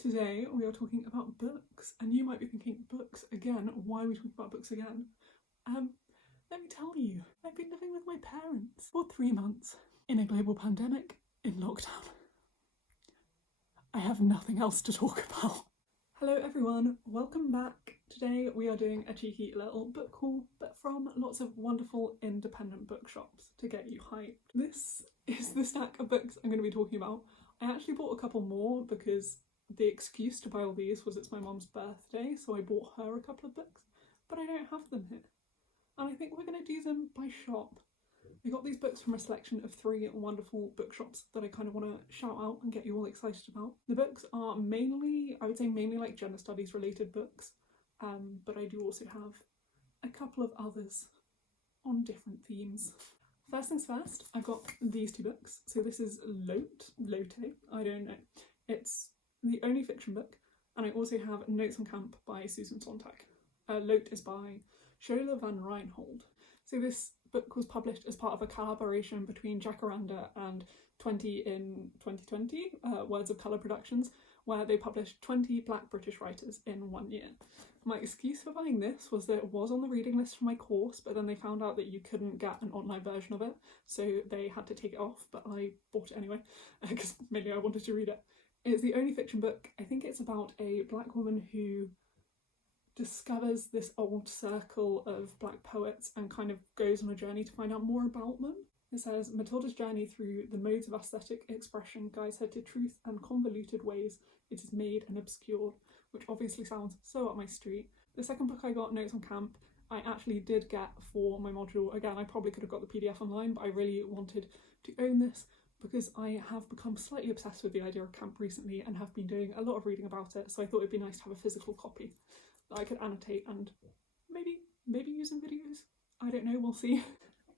Today we are talking about books, and you might be thinking, books again? Why are we talking about books again? Let me tell you, I've been living with my parents for 3 months in a global pandemic in lockdown. I have nothing else to talk about. Hello everyone, welcome back. Today we are doing a cheeky little book haul, but from lots of wonderful independent bookshops to get you hyped. This is the stack of books I'm going to be talking about. I actually bought a couple more because the excuse to buy all these was it's my mum's birthday, so I bought her a couple of books, but I don't have them here. And I think we're going to do them by shop. I got these books from a selection of 3 wonderful bookshops that I kind of want to shout out and get you all excited about. The books are mainly like gender studies related books, but I do also have a couple of others on different themes. First things first, I've got these 2 books. So this is Lote, I don't know. It's the only fiction book, and I also have Notes on Camp by Susan Sontag. Lote is by Shola van Reinhold. So this book was published as part of a collaboration between Jacaranda and 20 in 2020, Words of Colour Productions, where they published 20 Black British writers in 1 year. My excuse for buying this was that it was on the reading list for my course, but then they found out that you couldn't get an online version of it, so they had to take it off, but I bought it anyway, because mainly I wanted to read it. It's the only fiction book. I think it's about a black woman who discovers this old circle of black poets and kind of goes on a journey to find out more about them. It says, Matilda's journey through the modes of aesthetic expression guides her to truth and convoluted ways it is made and obscured, which obviously sounds so up my street. The second book I got, Notes on Camp, I actually did get for my module. Again, I probably could have got the PDF online, but I really wanted to own this because I have become slightly obsessed with the idea of camp recently and have been doing a lot of reading about it, so I thought it'd be nice to have a physical copy that I could annotate and maybe use in videos. I don't know, we'll see.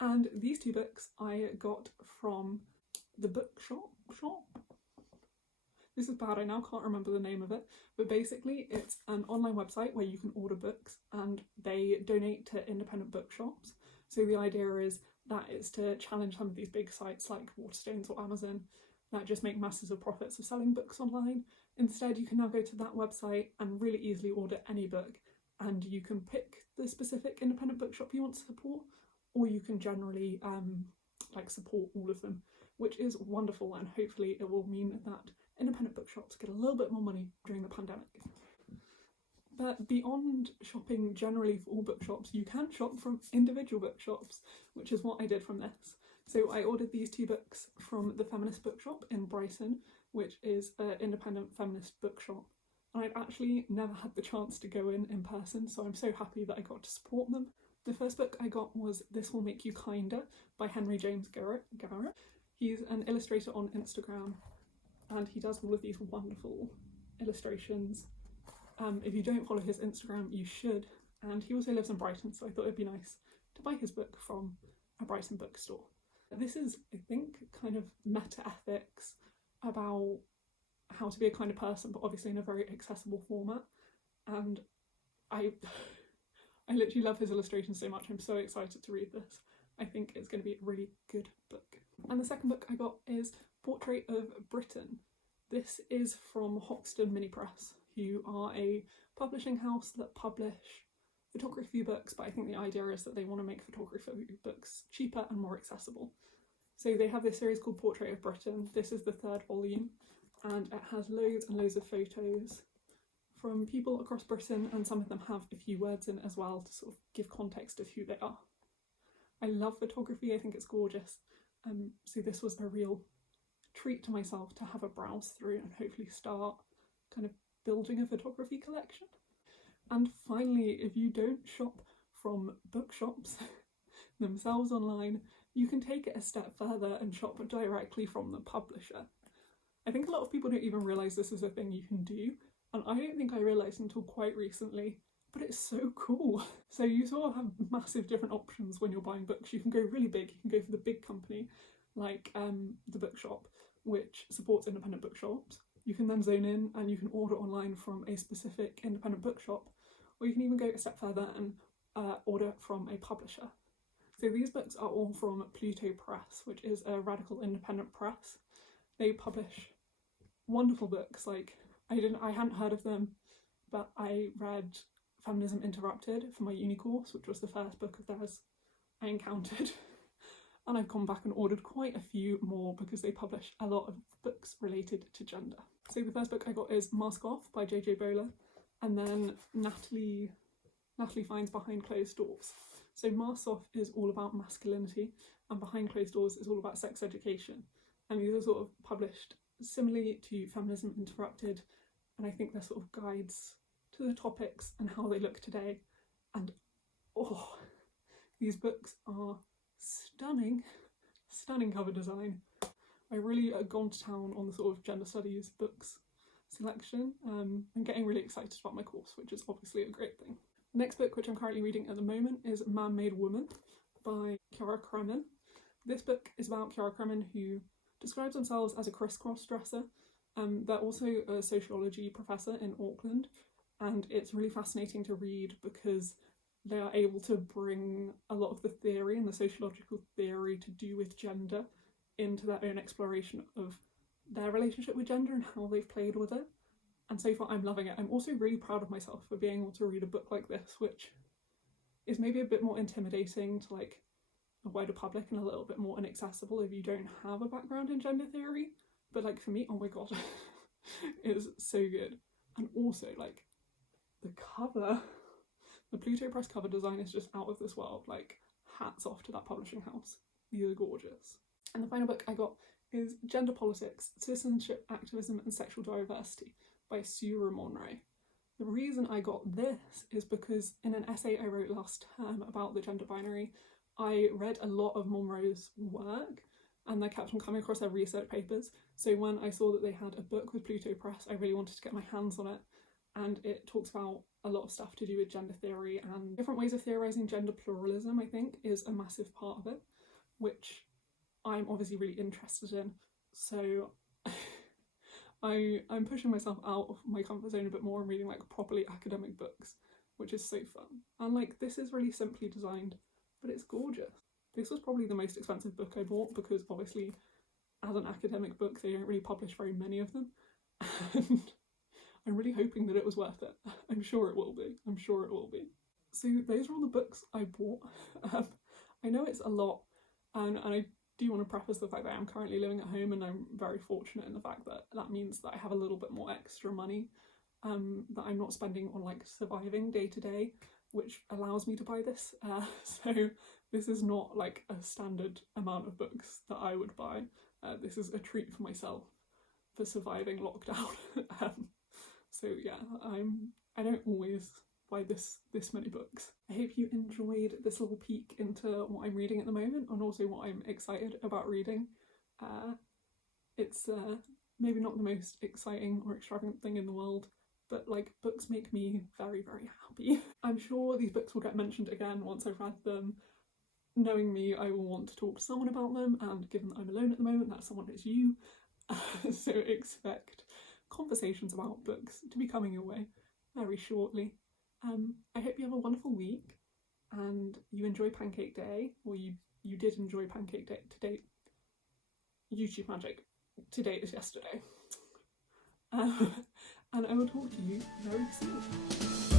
And these 2 books I got from the bookshop. This is bad, I now can't remember the name of it, but basically it's an online website where you can order books and they donate to independent bookshops. So the idea is that it's to challenge some of these big sites like Waterstones or Amazon that just make masses of profits of selling books online. Instead, you can now go to that website and really easily order any book, and you can pick the specific independent bookshop you want to support, or you can generally support all of them, which is wonderful, and hopefully it will mean that independent bookshops get a little bit more money during the pandemic. But beyond shopping generally for all bookshops, you can shop from individual bookshops, which is what I did from this. So I ordered these 2 books from the Feminist Bookshop in Brighton, which is an independent feminist bookshop. And I'd actually never had the chance to go in person, so I'm so happy that I got to support them. The first book I got was This Will Make You Kinder by Henry James Garrett. He's an illustrator on Instagram, and he does all of these wonderful illustrations. If you don't follow his Instagram, you should. And he also lives in Brighton, so I thought it'd be nice to buy his book from a Brighton bookstore. This is, I think, kind of meta-ethics about how to be a kind of person, but obviously in a very accessible format. And I literally love his illustrations so much. I'm so excited to read this. I think it's going to be a really good book. And the second book I got is Portrait of Britain. This is from Hoxton Mini Press, who are a publishing house that publish photography books, but I think the idea is that they want to make photography books cheaper and more accessible. So they have this series called Portrait of Britain. This is the 3rd volume, and it has loads and loads of photos from people across Britain, and some of them have a few words in it as well to sort of give context of who they are. I love photography, I think it's gorgeous, so this was a real treat to myself to have a browse through and hopefully start kind of building a photography collection. And finally, if you don't shop from bookshops themselves online, you can take it a step further and shop directly from the publisher. I think a lot of people don't even realise this is a thing you can do, and I don't think I realised until quite recently, but it's so cool. So you sort of have massive different options when you're buying books. You can go really big, you can go for the big company, like the Bookshop, which supports independent bookshops. You can then zone in and you can order online from a specific independent bookshop, or you can even go a step further and order from a publisher. So these books are all from Pluto Press, which is a radical independent press. They publish wonderful books like I hadn't heard of them, but I read Feminism Interrupted for my uni course, which was the first book of theirs I encountered. And I've gone back and ordered quite a few more because they publish a lot of books related to gender. So the first book I got is Mask Off by J.J. Bola, and then Natalie finds Behind Closed Doors. So Mask Off is all about masculinity, and Behind Closed Doors is all about sex education. And these are sort of published similarly to Feminism Interrupted, and I think they're sort of guides to the topics and how they look today. And oh, these books are stunning cover design. I really gone to town on the sort of gender studies books selection. I'm getting really excited about my course, which is obviously a great thing. The next book, which I'm currently reading at the moment, is Man-Made Woman by Ciara Cremin. This book is about Ciara Cremin, who describes themselves as a crisscross dresser. They're also a sociology professor in Auckland, and it's really fascinating to read because they are able to bring a lot of the theory and the sociological theory to do with gender into their own exploration of their relationship with gender and how they've played with it. And so far I'm loving it. I'm also really proud of myself for being able to read a book like this, which is maybe a bit more intimidating to like the wider public and a little bit more inaccessible if you don't have a background in gender theory. But like for me, oh my god, it is so good. And also like the cover, the Pluto Press cover design is just out of this world. Like, hats off to that publishing house. These are gorgeous. And the final book I got is Gender Politics, Citizenship, Activism and Sexual Diversity by Surya Monro. The reason I got this is because in an essay I wrote last term about the gender binary, I read a lot of Monro's work and I kept on coming across their research papers. So when I saw that they had a book with Pluto Press, I really wanted to get my hands on it. And it talks about a lot of stuff to do with gender theory and different ways of theorising gender pluralism, I think, is a massive part of it, which I'm obviously really interested in. So I'm pushing myself out of my comfort zone a bit more and reading like properly academic books, which is so fun. And like this is really simply designed, but it's gorgeous. This was probably the most expensive book I bought because obviously as an academic book they don't really publish very many of them. And I'm really hoping that it was worth it. I'm sure it will be. I'm sure it will be. So those are all the books I bought. I know it's a lot, and I do want to preface the fact that I'm currently living at home and I'm very fortunate in the fact that that means that I have a little bit more extra money that I'm not spending on like surviving day to day, which allows me to buy this. So this is not like a standard amount of books that I would buy. This is a treat for myself for surviving lockdown. So yeah, I don't always buy this many books. I hope you enjoyed this little peek into what I'm reading at the moment and also what I'm excited about reading. It's maybe not the most exciting or extravagant thing in the world, but like books make me very, very happy. I'm sure these books will get mentioned again once I've read them. Knowing me, I will want to talk to someone about them, and given that I'm alone at the moment, that someone is you. So expect conversations about books to be coming your way very shortly. I hope you have a wonderful week and you enjoy Pancake Day, or you did enjoy Pancake Day today. YouTube magic. Today is yesterday. And I will talk to you very soon.